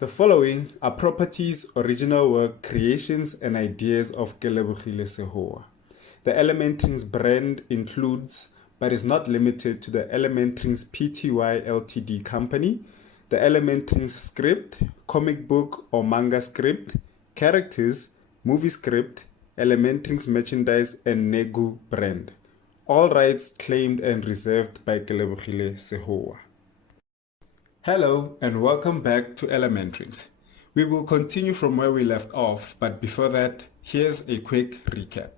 The following are properties, original work, creations, and ideas of Kelebogile Sehoa. The ElementRings brand includes, but is not limited to, the ElementRings Pty Ltd company, the ElementRings script, comic book or manga script, characters, movie script, ElementRings merchandise, and Negu brand. All rights claimed and reserved by Kelebogile Sehoa. Hello and welcome back to ElementRings. We will continue from where we left off, but before that, here's a quick recap.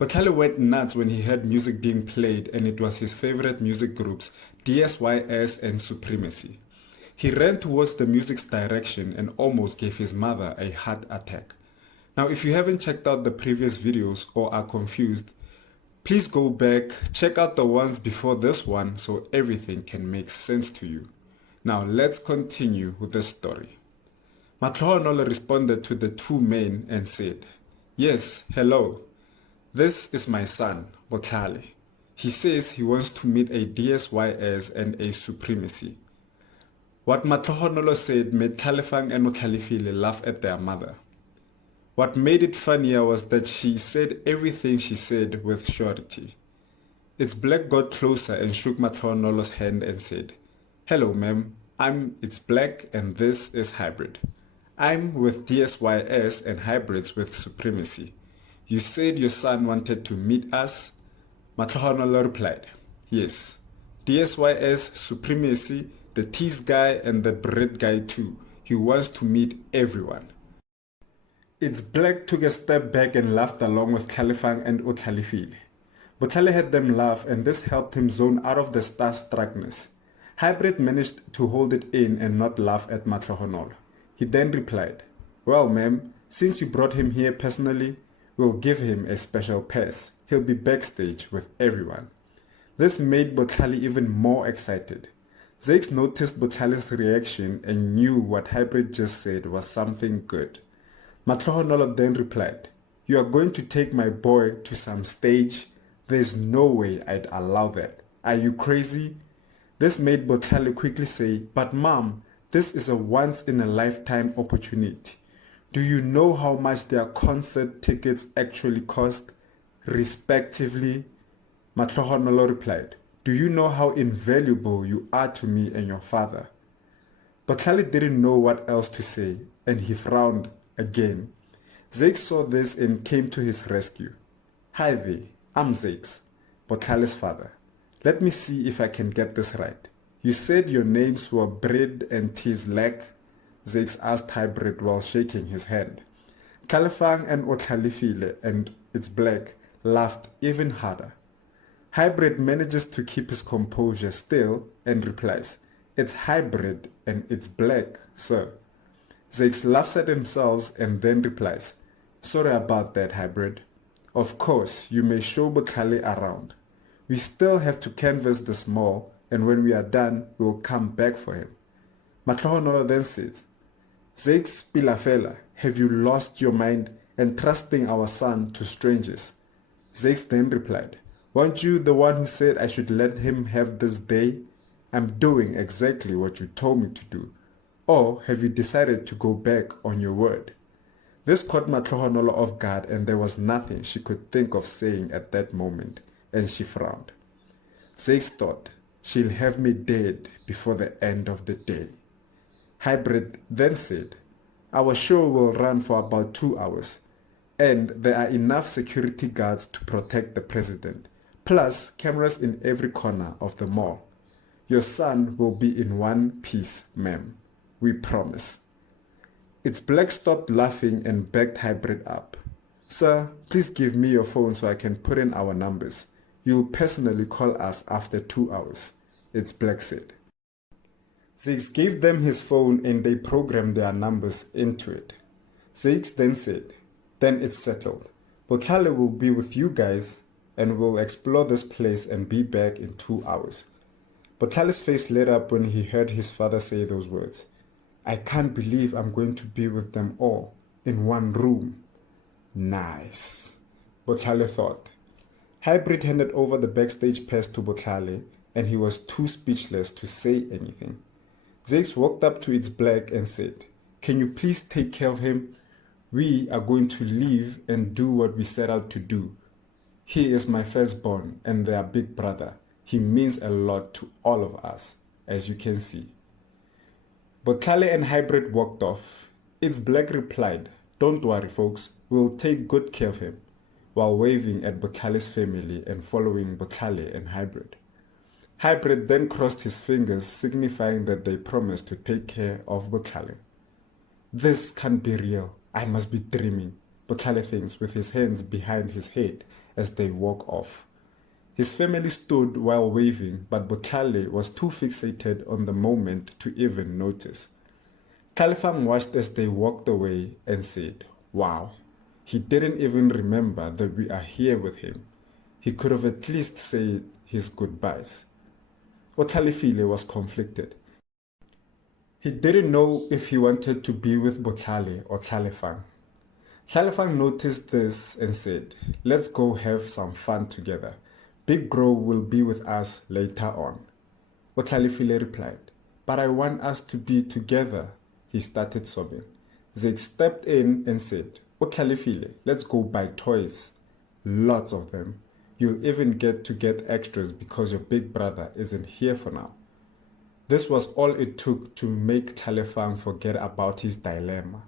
Botlhale went nuts when he heard music being played, and it was his favorite music groups, DSYS and Supremacy. He ran towards the music's direction and almost gave his mother a heart attack. Now, if you haven't checked out the previous videos or are confused, please go back, check out the ones before this one so everything can make sense to you. Now let's continue with the story. Matlohonolo responded to the two men and said, "Yes, hello. This is my son, Botlhale. He says he wants to meet a DSYS and a Supremacy." What Matlohonolo said made Tlalefang and Utlalefile laugh at their mother. What made it funnier was that she said everything she said with surety. It's Black got closer and shook Matlohonolo's hand and said, "Hello, ma'am. It's Black and this is Hybrid. I'm with DSYS and Hybrids with Supremacy. You said your son wanted to meet us?" Matlohonolo replied, "Yes. DSYS, Supremacy, the Tease guy and the Bread guy too. He wants to meet everyone." It's Black took a step back and laughed along with Tlalefang and Utlalefile. Botlhale had them laugh, and this helped him zone out of the starstruckness. Hybrid managed to hold it in and not laugh at Matlohonolo. He then replied, "Well, ma'am, since you brought him here personally, we'll give him a special pass. He'll be backstage with everyone." This made Botlhale even more excited. Zakes noticed Botlhale's reaction and knew what Hybrid just said was something good. Matlohonolo then replied, "You are going to take my boy to some stage? There's no way I'd allow that. Are you crazy?" This made Botlhale quickly say, "But mom, this is a once-in-a-lifetime opportunity. Do you know how much their concert tickets actually cost, respectively?" Matlohonolo replied, "Do you know how invaluable you are to me and your father?" Botlhale didn't know what else to say, and he frowned again. Zakes saw this and came to his rescue. "Hi there, I'm Zakes, Botlhale's father. Let me see if I can get this right. You said your names were Bread and Tease Lack?" Zakes asked Hybrid while shaking his hand. Tlalefang and Utlalefile and It's Black laughed even harder. Hybrid manages to keep his composure still and replies, "It's Hybrid and It's Black, sir." Zakes laughs at themselves and then replies, "Sorry about that, Hybrid. Of course, you may show Botlhale around. We still have to canvass this mall, and when we are done, we will come back for him." Matlohonolo then says, "Zakes Pilafela, have you lost your mind and trusting our son to strangers?" Zakes then replied, "Weren't you the one who said I should let him have this day? I'm doing exactly what you told me to do. Or have you decided to go back on your word?" This caught Matlohonolo off guard, and there was nothing she could think of saying at that moment, and she frowned. Zakes thought, "She'll have me dead before the end of the day." Hybrid then said, "Our show will run for about 2 hours, and there are enough security guards to protect the president, plus cameras in every corner of the mall. Your son will be in one piece, ma'am. We promise." It's Black stopped laughing and backed Hybrid up. "Sir, please give me your phone so I can put in our numbers. You'll personally call us after 2 hours," It's Black said. Zakes gave them his phone and they programmed their numbers into it. Zakes then said, "Then it's settled. Botlhale will be with you guys and we'll explore this place and be back in 2 hours." Botlhale's face lit up when he heard his father say those words. "I can't believe I'm going to be with them all in one room." Nice, Botlhale thought. Hybrid handed over the backstage pass to Botlhale, and he was too speechless to say anything. Zakes walked up to It's Black and said, can you please take care of him? We are going to leave and do what we set out to do. He is my firstborn and their big brother. He means a lot to all of us, as you can see. Botlhale and Hybrid walked off. It's Black replied, don't worry folks, we'll take good care of him, while waving at Botlhale's family and following Botlhale and Hybrid. Hybrid then crossed his fingers, signifying that they promised to take care of Botlhale. This can't be real. I must be dreaming, Botlhale thinks with his hands behind his head as they walk off. His family stood while waving, but Botlhale was too fixated on the moment to even notice. Khalifang watched as they walked away and said, wow, he didn't even remember that we are here with him. He could have at least said his goodbyes. Botlhale was conflicted. He didn't know if he wanted to be with Botlhale or Khalifang. Khalifang noticed this and said, let's go have some fun together. Big Bro will be with us later on. Botlhale replied, but I want us to be together. He started sobbing. Zeke stepped in and said, Botlhale, let's go buy toys. Lots of them. You'll even get extras because your big brother isn't here for now. This was all it took to make Khalifang forget about his dilemma.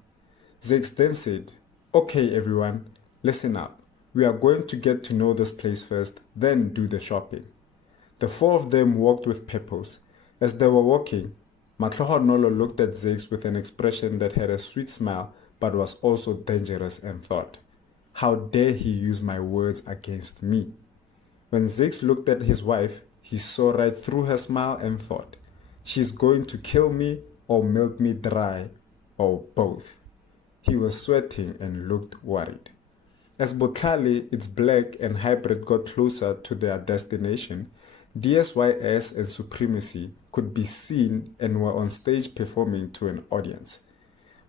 Zeke then said, okay everyone, listen up. We are going to get to know this place first, then do the shopping. The four of them walked with purpose. As they were walking, Matlohonolo looked at Zeke with an expression that had a sweet smile but was also dangerous and thought, how dare he use my words against me? When Zeke looked at his wife, he saw right through her smile and thought, she's going to kill me or milk me dry, or both. He was sweating and looked worried. As Botlhale, It's Black, and Hybrid got closer to their destination, DSYS and Supremacy could be seen and were on stage performing to an audience.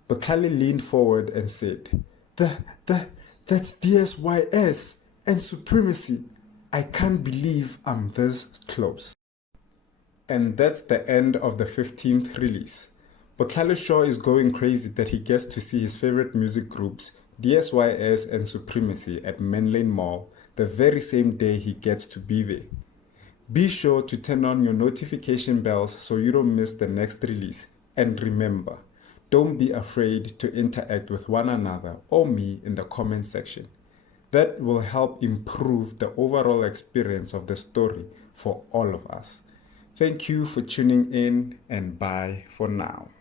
Botlhale leaned forward and said, That's DSYS and Supremacy. I can't believe I'm this close. And that's the end of the 15th release. Botlhale Shaw is going crazy that he gets to see his favorite music groups, DSYS and Supremacy, at Manlane Mall the very same day he gets to be there. Be sure to turn on your notification bells so you don't miss the next release. And remember, don't be afraid to interact with one another or me in the comment section. That will help improve the overall experience of the story for all of us. Thank you for tuning in, and bye for now.